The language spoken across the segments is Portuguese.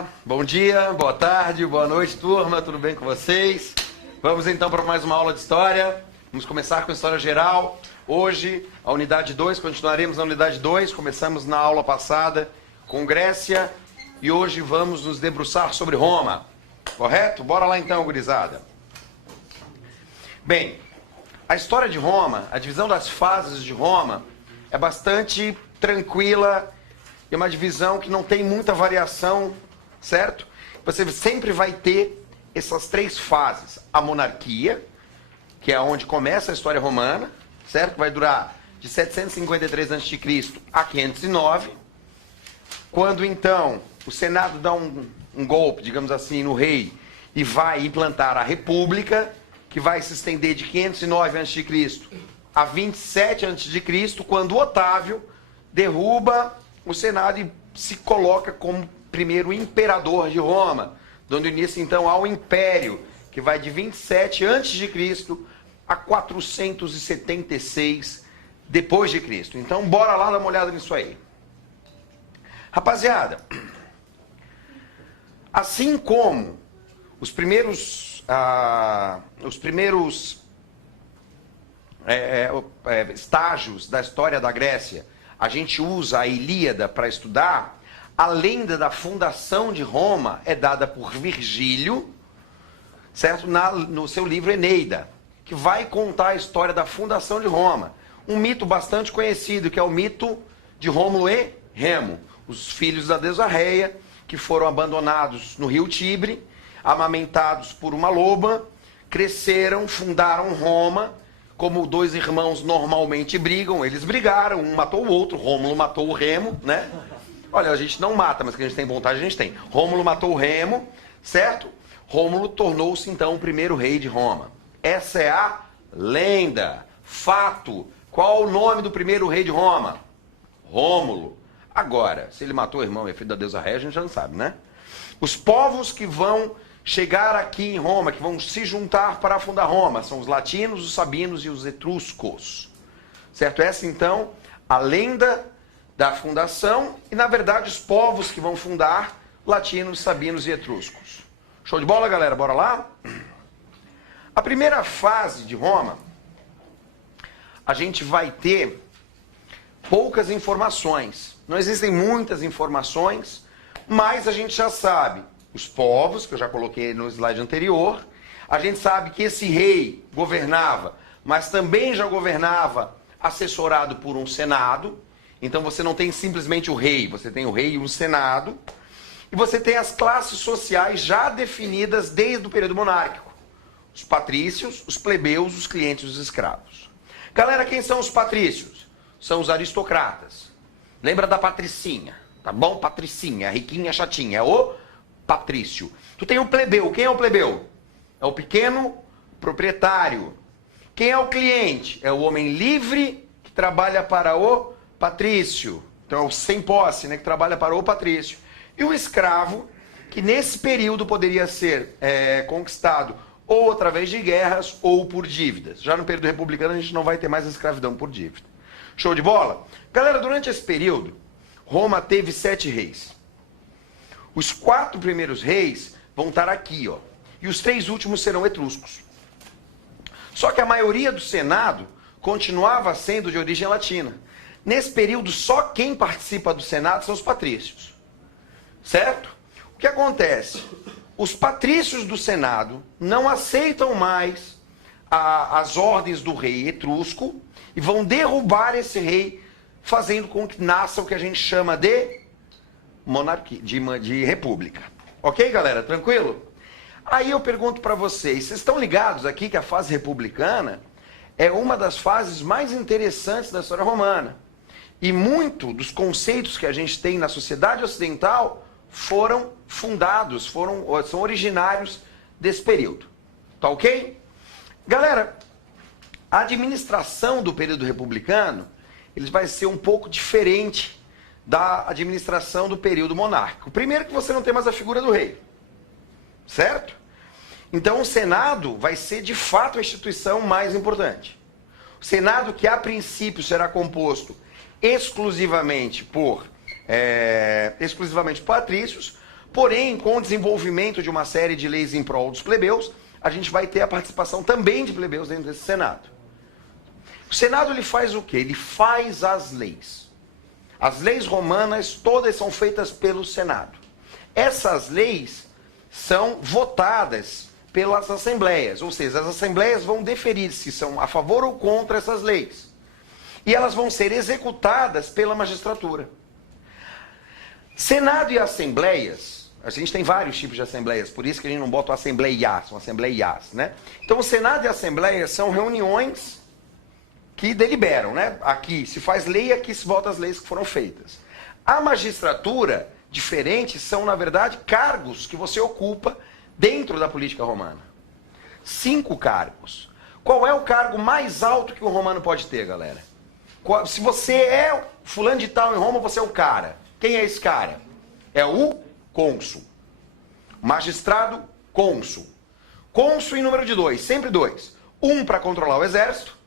Olá, bom dia, boa tarde, boa noite, turma, tudo bem com vocês? Vamos então para mais uma aula de História. Vamos começar com História Geral. Hoje, a unidade 2, continuaremos na unidade 2, começamos na aula passada com Grécia e hoje vamos nos debruçar sobre Roma. Correto? Bora lá então, gurizada. Bem, a história de Roma, a divisão das fases de Roma é bastante tranquila. É uma divisão que não tem muita variação, certo? Você sempre vai ter essas três fases. A monarquia, que é onde começa a história romana, certo? Vai durar de 753 a.C. a 509. Quando, então, o Senado dá um golpe, digamos assim, no rei e vai implantar a República, que vai se estender de 509 a.C. a 27 a.C., quando Otávio derruba o Senado e se coloca como primeiro imperador de Roma, dando início então ao Império, que vai de 27 a.C. a 476 depois de Cristo. Então bora lá dar uma olhada nisso aí. Rapaziada, assim como os primeiros estágios da história da Grécia, a gente usa a Ilíada para estudar, a lenda da fundação de Roma é dada por Virgílio, certo? No seu livro Eneida, que vai contar a história da fundação de Roma. Um mito bastante conhecido, que é o mito de Rômulo e Remo, os filhos da deusa Réia, que foram abandonados no rio Tibre, amamentados por uma loba, cresceram, fundaram Roma. Como dois irmãos normalmente brigam, eles brigaram, um matou o outro, Rômulo matou o Remo, né? Olha, a gente não mata, mas que a gente tem vontade, a gente tem. Rômulo matou o Remo, certo? Rômulo tornou-se então o primeiro rei de Roma. Essa é a lenda, fato. Qual o nome do primeiro rei de Roma? Rômulo. Agora, se ele matou o irmão e é filho da deusa Réia, a gente já não sabe, né? Os povos que vão chegar aqui em Roma, que vão se juntar para fundar Roma, são os latinos, os sabinos e os etruscos. Certo? Essa, então, a lenda da fundação e, na verdade, os povos que vão fundar, latinos, sabinos e etruscos. Show de bola, galera? Bora lá? A primeira fase de Roma, a gente vai ter poucas informações. Não existem muitas informações, mas a gente já sabe os povos, que eu já coloquei no slide anterior. A gente sabe que esse rei governava, mas também já governava assessorado por um senado. Então você não tem simplesmente o rei, você tem o rei e um senado. E você tem as classes sociais já definidas desde o período monárquico. Os patrícios, os plebeus, os clientes e os escravos. Galera, quem são os patrícios? São os aristocratas. Lembra da patricinha, tá bom? Patricinha, riquinha, chatinha. É o patrício. Tu tem o plebeu. Quem é o plebeu? É o pequeno proprietário. Quem é o cliente? É o homem livre que trabalha para o patrício. Então é o sem posse, né, que trabalha para o patrício. E o escravo, que nesse período poderia ser conquistado ou através de guerras ou por dívidas. Já no período republicano a gente não vai ter mais a escravidão por dívida. Show de bola? Galera, durante esse período, Roma teve 7 reis. Os 4 primeiros reis vão estar aqui, ó. E os 3 últimos serão etruscos. Só que a maioria do Senado continuava sendo de origem latina. Nesse período, só quem participa do Senado são os patrícios. Certo? O que acontece? Os patrícios do Senado não aceitam mais as ordens do rei etrusco e vão derrubar esse rei, fazendo com que nasça o que a gente chama de monarquia, de república. Ok, galera? Tranquilo? Aí eu pergunto para vocês estão ligados aqui que a fase republicana é uma das fases mais interessantes da história romana. E muito dos conceitos que a gente tem na sociedade ocidental foram fundados, são originários desse período. Tá ok? Galera, a administração do período republicano ele vai ser um pouco diferente da administração do período monárquico. Primeiro que você não tem mais a figura do rei, certo? Então o Senado vai ser de fato a instituição mais importante. O Senado, que a princípio será composto exclusivamente por patrícios, Porém, com o desenvolvimento de uma série de leis em prol dos plebeus, a gente vai ter a participação também de plebeus dentro desse Senado. O Senado ele faz o quê? Ele faz as leis. As leis romanas todas são feitas pelo Senado. Essas leis são votadas pelas assembleias, ou seja, as assembleias vão deferir se são a favor ou contra essas leis. E elas vão ser executadas pela magistratura. Senado e assembleias, a gente tem vários tipos de assembleias, por isso que a gente não bota assembleias, são assembleias, né? Então o Senado e a assembleia são reuniões que deliberam, né? Aqui se faz lei, aqui se vota as leis que foram feitas. A magistratura, diferente, são na verdade cargos que você ocupa dentro da política romana. 5 cargos. Qual é o cargo mais alto que o romano pode ter, galera? Se você é fulano de tal em Roma, você é o cara. Quem é esse cara? É o cônsul. Magistrado, cônsul. Cônsul em número de 2, sempre 2. Um para controlar o exército,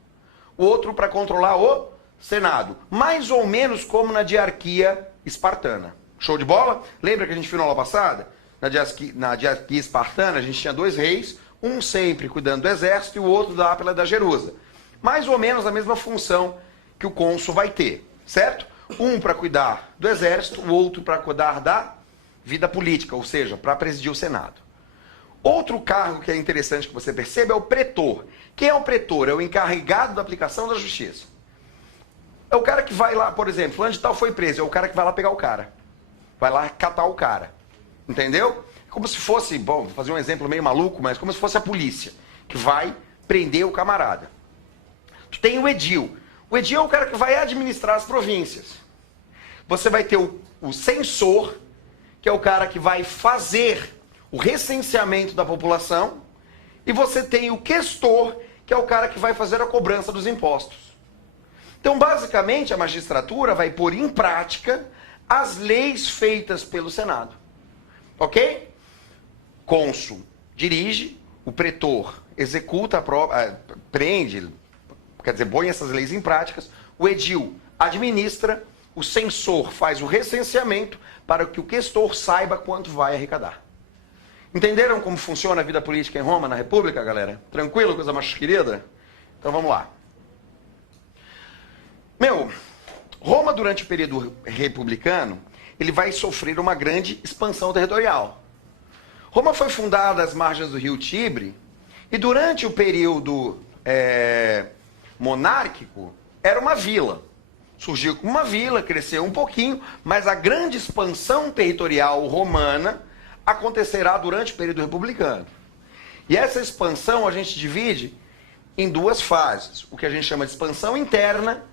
o outro para controlar o senado. Mais ou menos como na diarquia espartana. Show de bola? Lembra que a gente viu na aula passada? Na diarquia espartana, a gente tinha 2 reis, um sempre cuidando do exército e o outro da Ápila da Jerusa. Mais ou menos a mesma função que o cônsul vai ter, certo? Um para cuidar do exército, o outro para cuidar da vida política, ou seja, para presidir o Senado. Outro cargo que é interessante que você perceba é o pretor. Quem é o pretor? É o encarregado da aplicação da justiça. É o cara que vai lá, por exemplo, fulano de tal foi preso, é o cara que vai lá pegar o cara. Vai lá catar o cara. Entendeu? Como se fosse, bom, vou fazer um exemplo meio maluco, mas como se fosse a polícia, que vai prender o camarada. Tu tem o edil. O edil é o cara que vai administrar as províncias. Você vai ter o censor, que é o cara que vai fazer o recenseamento da população, e você tem o questor, que é o cara que vai fazer a cobrança dos impostos. Então, basicamente, a magistratura vai pôr em prática as leis feitas pelo Senado. Ok? Cônsul dirige, o pretor executa, prende, quer dizer, põe essas leis em práticas, o edil administra, o censor faz o recenseamento para que o questor saiba quanto vai arrecadar. Entenderam como funciona a vida política em Roma, na República, galera? Tranquilo, coisa mais querida? Então vamos lá. Roma, durante o período republicano, ele vai sofrer uma grande expansão territorial. Roma foi fundada às margens do rio Tibre, e durante o período monárquico, era uma vila. Surgiu como uma vila, cresceu um pouquinho, mas a grande expansão territorial romana acontecerá durante o período republicano. E essa expansão a gente divide em 2 fases, o que a gente chama de expansão interna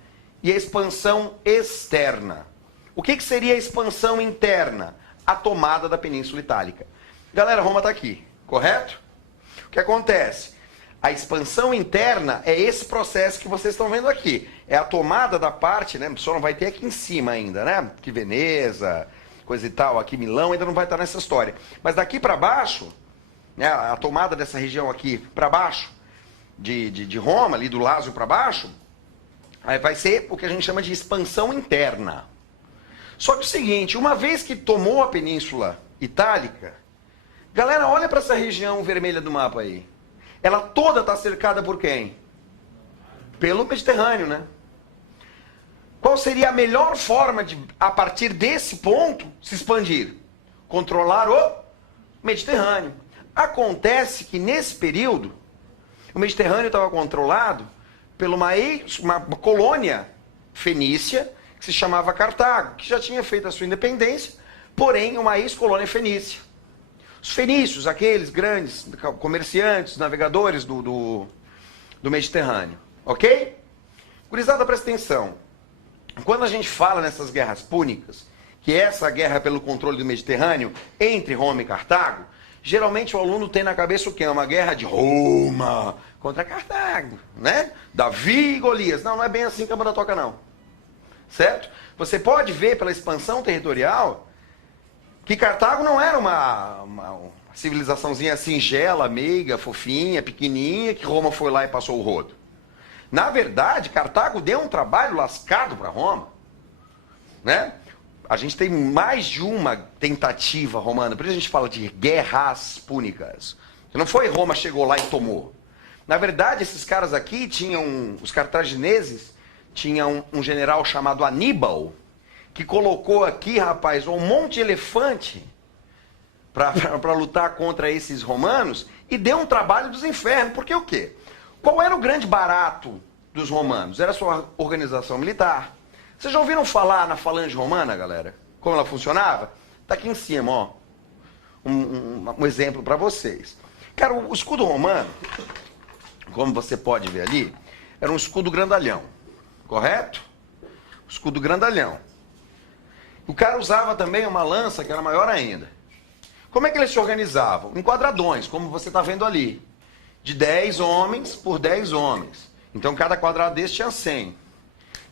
e a expansão externa. O que seria a expansão interna? A tomada da Península Itálica. Galera, Roma está aqui, correto? O que acontece? A expansão interna é esse processo que vocês estão vendo aqui. É a tomada da parte, né? Só não vai ter aqui em cima ainda, né? Aqui Veneza, coisa e tal, aqui Milão ainda não vai estar nessa história. Mas daqui para baixo, né, a tomada dessa região aqui para baixo, de Roma, ali do Lázio para baixo, aí vai ser o que a gente chama de expansão interna. Só que o seguinte, uma vez que tomou a Península Itálica, galera, olha para essa região vermelha do mapa aí. Ela toda está cercada por quem? Pelo Mediterrâneo, né? Qual seria a melhor forma de, a partir desse ponto, se expandir? Controlar o Mediterrâneo. Acontece que nesse período, o Mediterrâneo estava controlado por uma colônia fenícia, que se chamava Cartago, que já tinha feito a sua independência, porém uma ex-colônia fenícia. Os fenícios, aqueles grandes comerciantes, navegadores do Mediterrâneo. Ok? Gurizada, presta atenção. Quando a gente fala nessas guerras púnicas, que é essa guerra pelo controle do Mediterrâneo entre Roma e Cartago, geralmente o aluno tem na cabeça o quê? Uma guerra de Roma contra Cartago, né? Davi e Golias. Não, não é bem assim que a banda toca, não. Certo? Você pode ver pela expansão territorial que Cartago não era uma civilizaçãozinha singela, meiga, fofinha, pequenininha, que Roma foi lá e passou o rodo. Na verdade, Cartago deu um trabalho lascado para Roma, né? A gente tem mais de uma tentativa romana, por isso a gente fala de guerras púnicas. Não foi Roma chegou lá e tomou. Na verdade, esses caras aqui tinham, os cartagineses, tinham um general chamado Aníbal, que colocou aqui, rapaz, um monte de elefante para lutar contra esses romanos e deu um trabalho dos infernos. Porque o quê? Qual era o grande barato dos romanos? Era a sua organização militar. Vocês já ouviram falar na falange romana, galera? Como ela funcionava? Tá aqui em cima, ó. Um exemplo para vocês. Cara, o escudo romano, como você pode ver ali, era um escudo grandalhão. Correto? Escudo grandalhão. O cara usava também uma lança que era maior ainda. Como é que eles se organizavam? Em quadradões, como você está vendo ali. De 10 homens por 10 homens. Então cada quadrado desse tinha 100.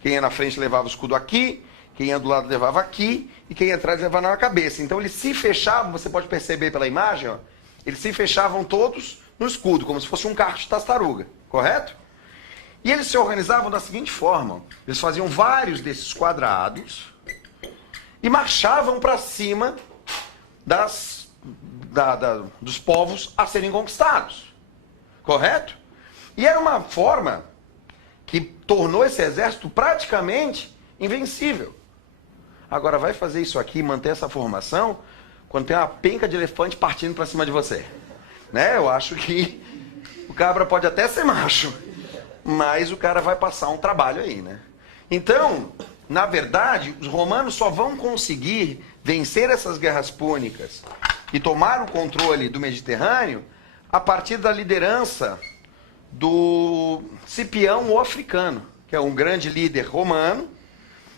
Quem ia na frente levava o escudo aqui, quem ia do lado levava aqui, e quem ia atrás levava na cabeça. Então eles se fechavam, você pode perceber pela imagem, ó, eles se fechavam todos no escudo, como se fosse um carro de tartaruga, correto? E eles se organizavam da seguinte forma, eles faziam vários desses quadrados e marchavam para cima dos povos a serem conquistados, correto? E era uma forma que tornou esse exército praticamente invencível. Agora vai fazer isso aqui, manter essa formação, quando tem uma penca de elefante partindo para cima de você. Né? Eu acho que o cabra pode até ser macho, mas o cara vai passar um trabalho aí, né? Então, na verdade, os romanos só vão conseguir vencer essas guerras púnicas e tomar o controle do Mediterrâneo a partir da liderança do Cipião o Africano, que é um grande líder romano,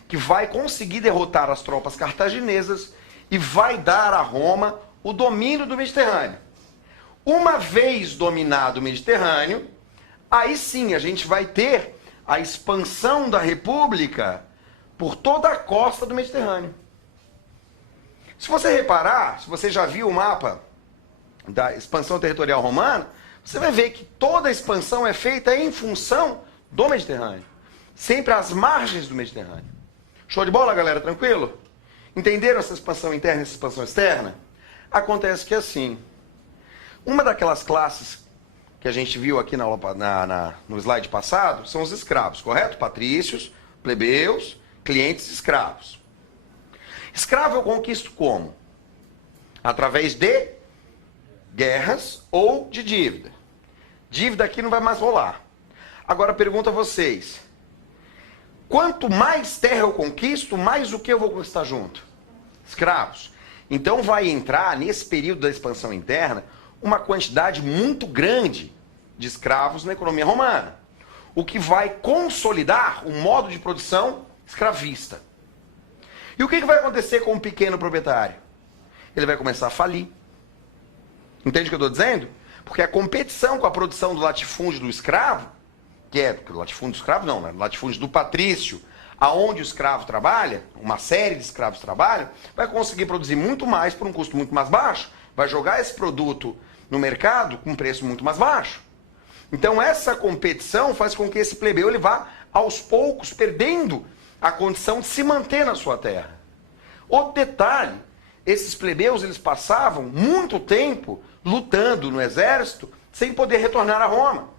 que vai conseguir derrotar as tropas cartaginesas e vai dar a Roma o domínio do Mediterrâneo. Uma vez dominado o Mediterrâneo, aí sim a gente vai ter a expansão da República por toda a costa do Mediterrâneo. Se você reparar, se você já viu o mapa da expansão territorial romana, você vai ver que toda a expansão é feita em função do Mediterrâneo. Sempre às margens do Mediterrâneo. Show de bola, galera? Tranquilo? Entenderam essa expansão interna e essa expansão externa? Acontece que assim, uma daquelas classes que a gente viu aqui no slide passado são os escravos, correto? Patrícios, plebeus, clientes e escravos. Escravo eu conquisto como? Através de guerras ou de dívida. Dívida aqui não vai mais rolar. Agora pergunto a vocês, quanto mais terra eu conquisto, mais o que eu vou conquistar junto? Escravos. Então vai entrar, nesse período da expansão interna, uma quantidade muito grande de escravos na economia romana. O que vai consolidar o modo de produção escravista. E o que vai acontecer com o pequeno proprietário? Ele vai começar a falir. Entende o que eu estou dizendo? Porque a competição com a produção do latifúndio do escravo, que é o latifúndio do escravo não, né? O latifúndio do patrício, aonde o escravo trabalha, uma série de escravos trabalham, vai conseguir produzir muito mais por um custo muito mais baixo, vai jogar esse produto no mercado com um preço muito mais baixo. Então essa competição faz com que esse plebeu ele vá aos poucos perdendo a condição de se manter na sua terra. Outro detalhe, esses plebeus eles passavam muito tempo lutando no exército sem poder retornar a Roma.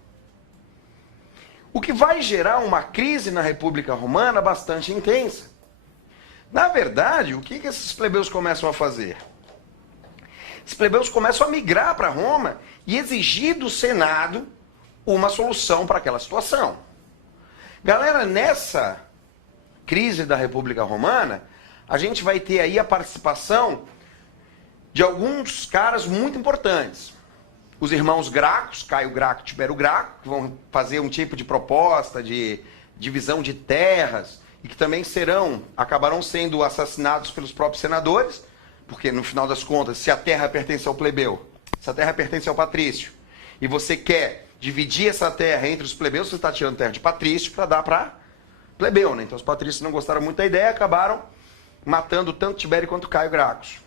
O que vai gerar uma crise na República Romana bastante intensa. Na verdade, o que esses plebeus começam a fazer? Os plebeus começam a migrar para Roma e exigir do Senado uma solução para aquela situação. Galera, nessa crise da República Romana, a gente vai ter aí a participação de alguns caras muito importantes. Os irmãos Gracos, Caio Graco e Tibério Graco, que vão fazer um tipo de proposta de divisão de terras e que também acabarão sendo assassinados pelos próprios senadores, porque no final das contas, se a terra pertence ao plebeu, se a terra pertence ao patrício, e você quer dividir essa terra entre os plebeus, você está tirando terra de patrício para dar para plebeu, né? Então os patrícios não gostaram muito da ideia, acabaram matando tanto Tibério quanto Caio Gracos.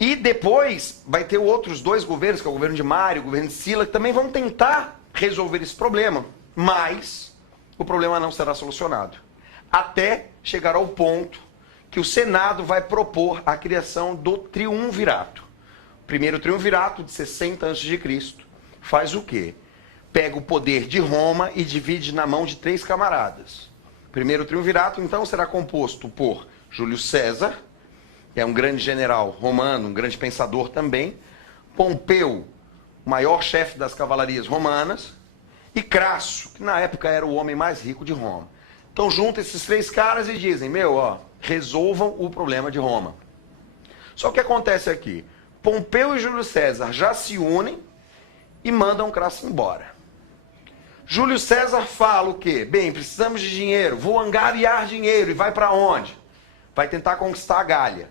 E depois vai ter outros dois governos, que é o governo de Mário e o governo de Sila, que também vão tentar resolver esse problema, mas o problema não será solucionado. Até chegar ao ponto que o Senado vai propor a criação do triunvirato. O primeiro triunvirato, de 60 a.C., faz o quê? Pega o poder de Roma e divide na mão de 3 camaradas. O primeiro triunvirato, então, será composto por Júlio César, que é um grande general romano, um grande pensador também, Pompeu, o maior chefe das cavalarias romanas, e Crasso, que na época era o homem mais rico de Roma. Então junta esses 3 caras e dizem, resolvam o problema de Roma. Só que o que acontece aqui? Pompeu e Júlio César já se unem e mandam Crasso embora. Júlio César fala o quê? Bem, precisamos de dinheiro, vou angariar dinheiro. E vai para onde? Vai tentar conquistar a Gália.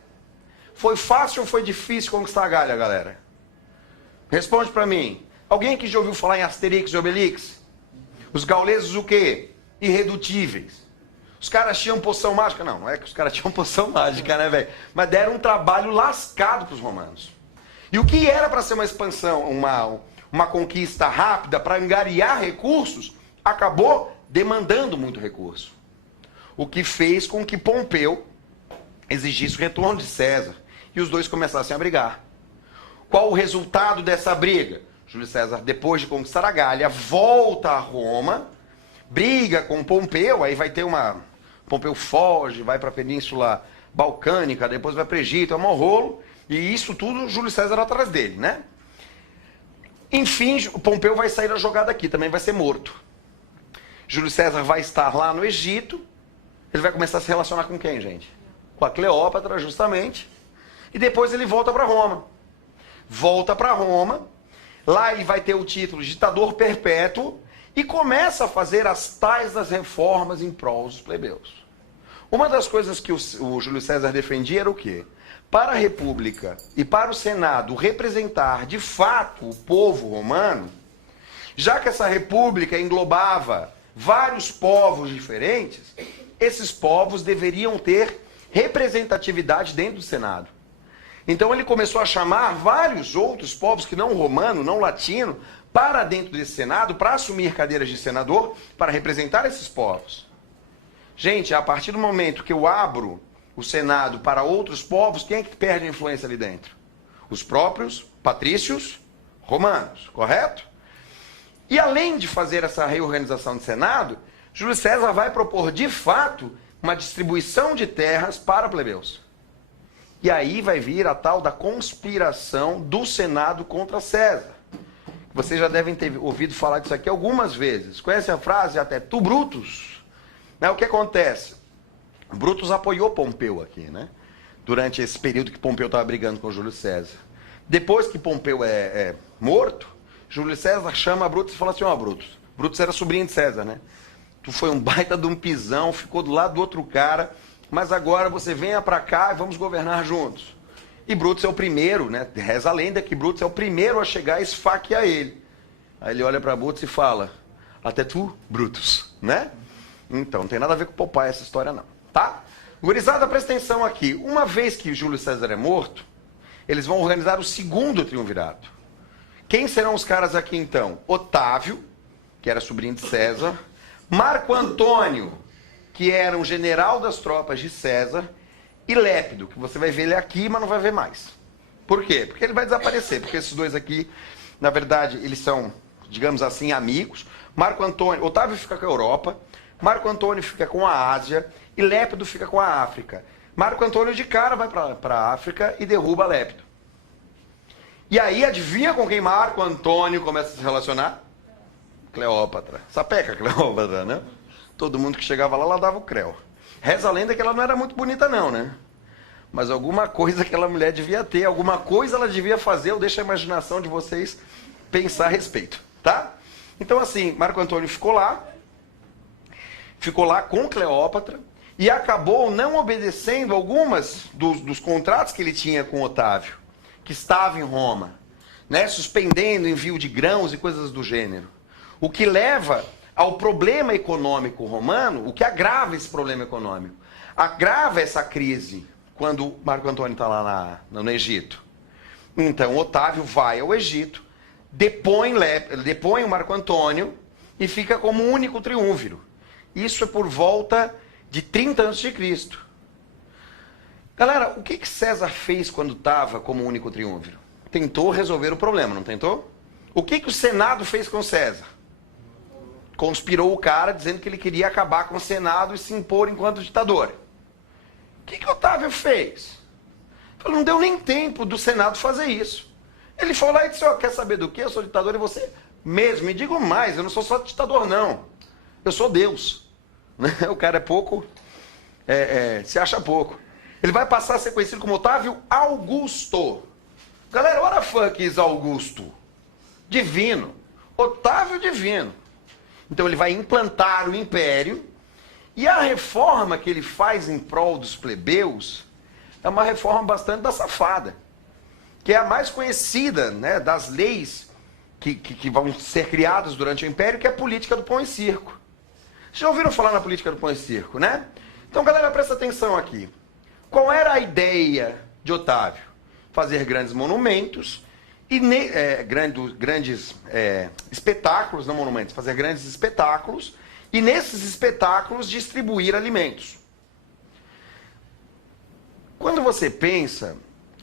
Foi fácil ou foi difícil conquistar a Gália, galera? Responde para mim. Alguém aqui já ouviu falar em Asterix e Obelix? Os gauleses o quê? Irredutíveis. Os caras tinham poção mágica? Não, não é que os caras tinham poção mágica, né, velho? Mas deram um trabalho lascado para os romanos. E o que era para ser uma expansão, uma conquista rápida, para angariar recursos, acabou demandando muito recurso. O que fez com que Pompeu exigisse o retorno de César e os dois começassem a brigar. Qual o resultado dessa briga? Júlio César, depois de conquistar a Gália, volta a Roma, briga com Pompeu, aí vai ter Pompeu foge, vai para a Península Balcânica, depois vai para o Egito, é um rolo, e isso tudo Júlio César atrás dele, né? Enfim, Pompeu vai sair da jogada aqui, também vai ser morto. Júlio César vai estar lá no Egito, ele vai começar a se relacionar com quem, gente? Com a Cleópatra, justamente, e depois ele volta para Roma. Volta para Roma, lá ele vai ter o título de ditador perpétuo e começa a fazer as tais das reformas em prol dos plebeus. Uma das coisas que o Júlio César defendia era o quê? Para a República e para o Senado representar de fato o povo romano, já que essa república englobava vários povos diferentes, esses povos deveriam ter representatividade dentro do Senado. Então ele começou a chamar vários outros povos que não romano, não latino, para dentro desse Senado, para assumir cadeiras de senador, para representar esses povos. Gente, a partir do momento que eu abro o Senado para outros povos, quem é que perde a influência ali dentro? Os próprios patrícios romanos, correto? E além de fazer essa reorganização do Senado, Júlio César vai propor, de fato, uma distribuição de terras para plebeus. E aí vai vir a tal da conspiração do Senado contra César. Vocês já devem ter ouvido falar disso aqui algumas vezes. Conhece a frase até tu, Brutus? Né, o que acontece? Brutus apoiou Pompeu aqui, né? Durante esse período que Pompeu estava brigando com Júlio César. Depois que Pompeu é morto, Júlio César chama Brutus e fala assim, Brutus. Brutus era sobrinho de César, né? Tu foi um baita de um pisão, ficou do lado do outro cara, mas agora você venha para cá e vamos governar juntos. E Brutus é o primeiro, né? Reza a lenda que Brutus é o primeiro a chegar e esfaquear ele. Aí ele olha para Brutus e fala, até tu, Brutus, né? Então, não tem nada a ver com o Popeye essa história não, tá? Gurizada, presta atenção aqui. Uma vez que Júlio César é morto, eles vão organizar o segundo triunvirato. Quem serão os caras aqui então? Otávio, que era sobrinho de César, Marco Antônio, que era um general das tropas de César, e Lépido, que você vai ver ele aqui, mas não vai ver mais. Por quê? Porque ele vai desaparecer, porque esses dois aqui, na verdade, eles são, digamos assim, amigos. Marco Antônio, Otávio fica com a Europa, Marco Antônio fica com a Ásia, e Lépido fica com a África. Marco Antônio de cara vai para a África e derruba Lépido. E aí, adivinha com quem Marco Antônio começa a se relacionar? Cleópatra. Sapeca Cleópatra, né? Todo mundo que chegava lá, ela dava o creu. Reza a lenda que ela não era muito bonita não, né? Mas alguma coisa aquela mulher devia ter, alguma coisa ela devia fazer, eu deixo a imaginação de vocês pensar a respeito, tá? Então assim, Marco Antônio ficou lá com Cleópatra, e acabou não obedecendo algumas dos contratos que ele tinha com Otávio, que estava em Roma, né? Suspendendo envio de grãos e coisas do gênero. O que leva ao problema econômico romano, o que agrava esse problema econômico? Agrava essa crise quando Marco Antônio está lá no Egito. Então, Otávio vai ao Egito, depõe o Marco Antônio e fica como único triunviro. Isso é por volta de 30 a.C. Galera, o que César fez quando estava como único triunviro? Tentou resolver o problema, não tentou? O que o Senado fez com César? Conspirou o cara dizendo que ele queria acabar com o Senado e se impor enquanto ditador. O que Otávio fez? Falou, não deu nem tempo do Senado fazer isso. Ele foi lá e disse, quer saber do quê? Eu sou ditador e você mesmo. Me digo mais, eu não sou só ditador, não. Eu sou Deus. O cara é pouco, se acha pouco. Ele vai passar a ser conhecido como Otávio Augusto. Galera, what the fuck is Augusto? Divino. Otávio divino. Então ele vai implantar o império. E a reforma que ele faz em prol dos plebeus é uma reforma bastante da safada. Que é a mais conhecida, né, das leis que vão ser criadas durante o império, que é a política do pão e circo. Vocês já ouviram falar na política do pão e circo, né? Então, galera, presta atenção aqui. Qual era a ideia de Otávio? Fazer grandes monumentos e grandes espetáculos, não monumentos, fazer grandes espetáculos e nesses espetáculos distribuir alimentos. Quando você pensa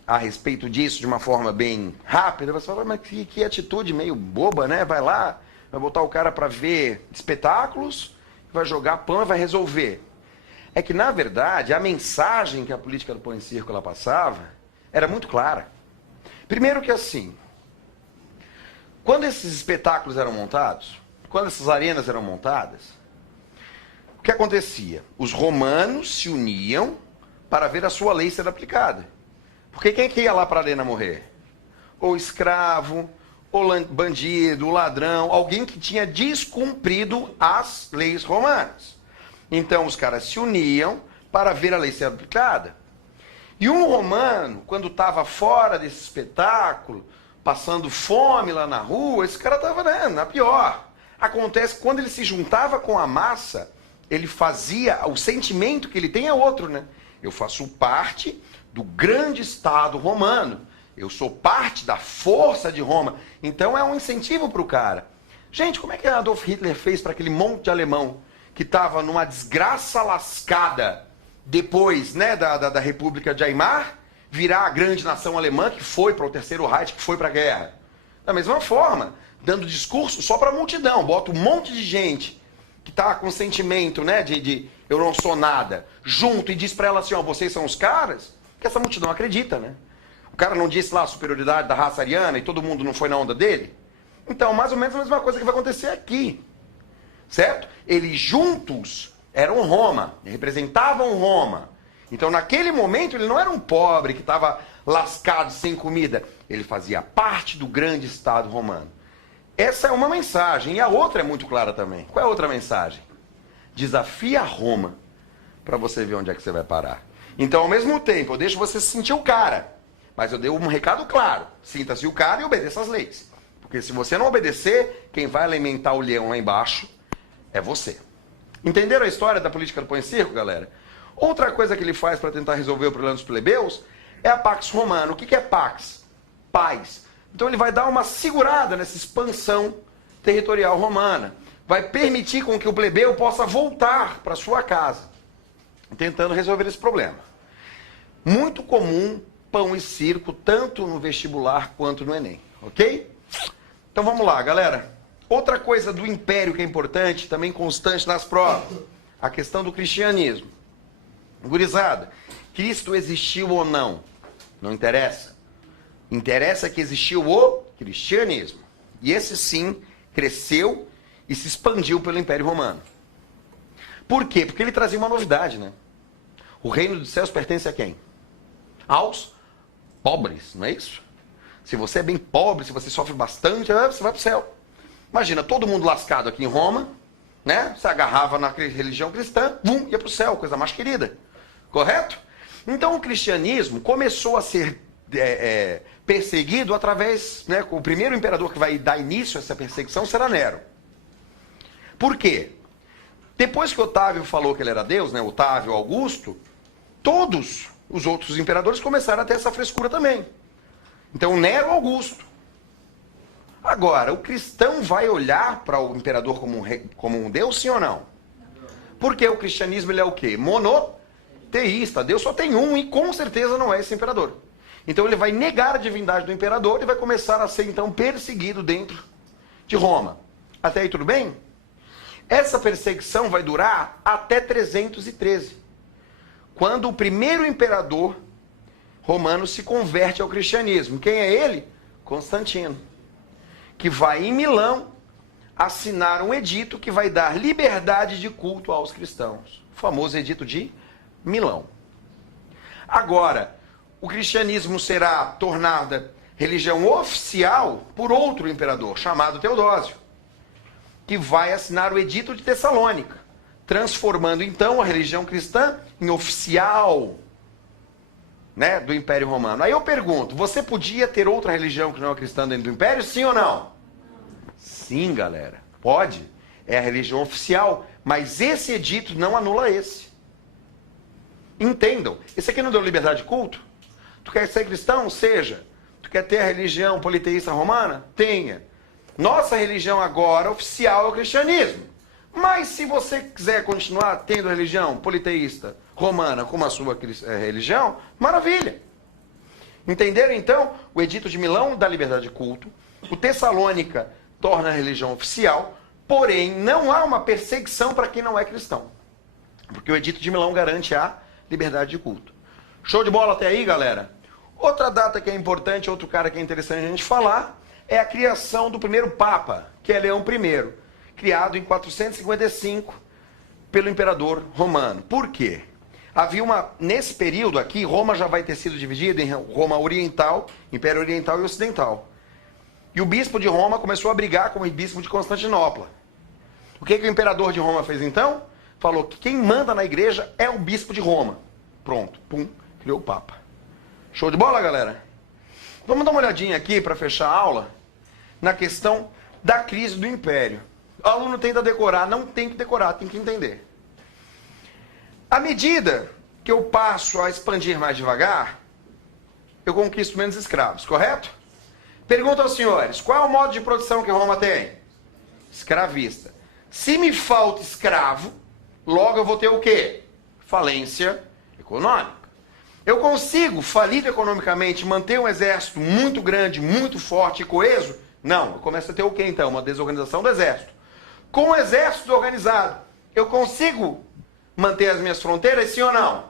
a respeito disso de uma forma bem rápida, você fala, mas que atitude meio boba, né? Vai lá, vai botar o cara para ver espetáculos, vai jogar pão e vai resolver. É que, na verdade, a mensagem que a política do pão e circo ela passava era muito clara. Primeiro que assim, quando esses espetáculos eram montados, quando essas arenas eram montadas, o que acontecia? Os romanos se uniam para ver a sua lei ser aplicada. Porque quem que ia lá para a arena morrer? Ou escravo, ou bandido, ou ladrão, alguém que tinha descumprido as leis romanas. Então os caras se uniam para ver a lei ser aplicada. E um romano, quando estava fora desse espetáculo, passando fome lá na rua, esse cara estava, né, na pior. Acontece que quando ele se juntava com a massa, ele fazia, o sentimento que ele tem é outro, né? Eu faço parte do grande Estado romano. Eu sou parte da força de Roma. Então é um incentivo para o cara. Gente, como é que Adolf Hitler fez para aquele monte de alemão que estava numa desgraça lascada depois, né, da República de Weimar, virar a grande nação alemã que foi para o Terceiro Reich, que foi para a guerra? Da mesma forma, dando discurso só para a multidão. Bota um monte de gente que está com sentimento, né, de eu não sou nada, junto e diz para ela assim, vocês são os caras, que essa multidão acredita, né? O cara não disse lá a superioridade da raça ariana e todo mundo não foi na onda dele? Então, mais ou menos a mesma coisa que vai acontecer aqui. Certo? Eles juntos eram Roma, representavam Roma. Então, naquele momento, ele não era um pobre que estava lascado sem comida. Ele fazia parte do grande Estado romano. Essa é uma mensagem. E a outra é muito clara também. Qual é a outra mensagem? Desafia Roma para você ver onde é que você vai parar. Então, ao mesmo tempo, eu deixo você se sentir o cara. Mas eu dei um recado claro. Sinta-se o cara e obedeça as leis. Porque se você não obedecer, quem vai alimentar o leão lá embaixo é você. Entenderam a história da política do pão e circo, galera? Outra coisa que ele faz para tentar resolver o problema dos plebeus é a Pax Romana. O que é Pax? Paz. Então ele vai dar uma segurada nessa expansão territorial romana. Vai permitir com que o plebeu possa voltar para sua casa, tentando resolver esse problema. Muito comum pão e circo, tanto no vestibular quanto no Enem, ok? Então vamos lá, galera. Outra coisa do império que é importante, também constante nas provas, a questão do cristianismo. Gurizada, Cristo existiu ou não? Não interessa. Interessa que existiu o cristianismo. E esse sim cresceu e se expandiu pelo Império Romano. Por quê? Porque ele trazia uma novidade, né? O reino dos céus pertence a quem? Aos pobres, não é isso? Se você é bem pobre, se você sofre bastante, você vai para o céu. Imagina, todo mundo lascado aqui em Roma, né? Se agarrava na religião cristã, ia para o céu, coisa mais querida. Correto? Então o cristianismo começou a ser perseguido através, né? O primeiro imperador que vai dar início a essa perseguição será Nero. Por quê? Depois que Otávio falou que ele era Deus, né? Otávio Augusto, todos os outros imperadores começaram a ter essa frescura também. Então Nero Augusto. Agora, o cristão vai olhar para o imperador como um deus, sim ou não? Porque o cristianismo ele é o quê? teísta. Deus só tem um e com certeza não é esse imperador. Então ele vai negar a divindade do imperador e vai começar a ser então perseguido dentro de Roma. Até aí tudo bem? Essa perseguição vai durar até 313, quando o primeiro imperador romano se converte ao cristianismo. Quem é ele? Constantino, que vai em Milão assinar um edito que vai dar liberdade de culto aos cristãos. O famoso edito de Milão. Agora, o cristianismo será tornada religião oficial por outro imperador, chamado Teodósio, que vai assinar o edito de Tessalônica, transformando então a religião cristã em oficial, né, do Império Romano. Aí eu pergunto, você podia ter outra religião que não é cristã dentro do Império, sim ou não? Sim, galera, pode. É a religião oficial, mas esse edito não anula esse. Entendam, esse aqui não deu liberdade de culto? Tu quer ser cristão? Seja. Tu quer ter a religião politeísta romana? Tenha. Nossa religião agora oficial é o cristianismo. Mas se você quiser continuar tendo a religião politeísta romana como a sua religião, maravilha. Entenderam então? O edito de Milão dá liberdade de culto, o Tessalônica torna a religião oficial, porém não há uma perseguição para quem não é cristão. Porque o edito de Milão garante a liberdade de culto. Show de bola até aí, galera? Outra data que é importante, outro cara que é interessante a gente falar, é a criação do primeiro Papa, que é Leão I, criado em 455 pelo imperador romano. Por quê? Nesse período aqui, Roma já vai ter sido dividida em Roma Oriental, Império Oriental e Ocidental. E o bispo de Roma começou a brigar com o bispo de Constantinopla. O que o imperador de Roma fez então? Falou que quem manda na igreja é o bispo de Roma. Pronto, pum, criou o Papa. Show de bola, galera? Vamos dar uma olhadinha aqui para fechar a aula na questão da crise do império. O aluno tenta decorar, não tem que decorar, tem que entender. À medida que eu passo a expandir mais devagar, eu conquisto menos escravos, correto? Pergunto aos senhores, qual é o modo de produção que Roma tem? Escravista. Se me falta escravo, logo eu vou ter o quê? Falência econômica. Eu consigo, falido economicamente, manter um exército muito grande, muito forte e coeso? Não. Eu começo a ter o quê, então? Uma desorganização do exército. Com o exército organizado, eu consigo manter as minhas fronteiras, sim ou não?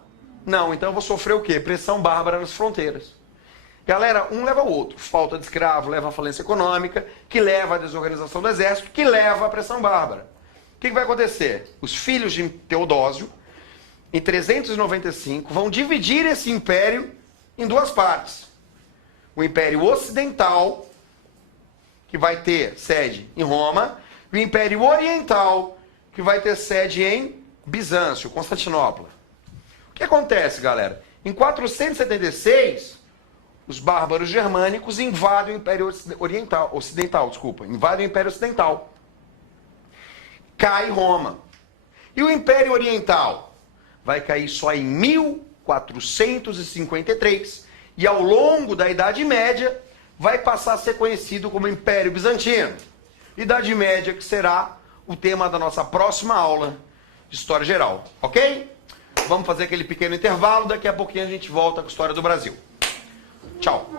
Não. Então eu vou sofrer o quê? Pressão bárbara nas fronteiras. Galera, um leva ao outro. Falta de escravo leva à falência econômica, que leva à desorganização do exército, que leva à pressão bárbara. O que vai acontecer? Os filhos de Teodósio, em 395, vão dividir esse império em duas partes. O Império Ocidental, que vai ter sede em Roma, e o Império Oriental, que vai ter sede em Bizâncio, Constantinopla. O que acontece, galera? Em 476, os bárbaros germânicos invadem o Império Ocidental, invadem o Império Ocidental. Cai Roma. E o Império Oriental vai cair só em 1453 e ao longo da Idade Média vai passar a ser conhecido como Império Bizantino. Idade Média que será o tema da nossa próxima aula de História Geral, ok? Vamos fazer aquele pequeno intervalo, daqui a pouquinho a gente volta com a História do Brasil. Tchau!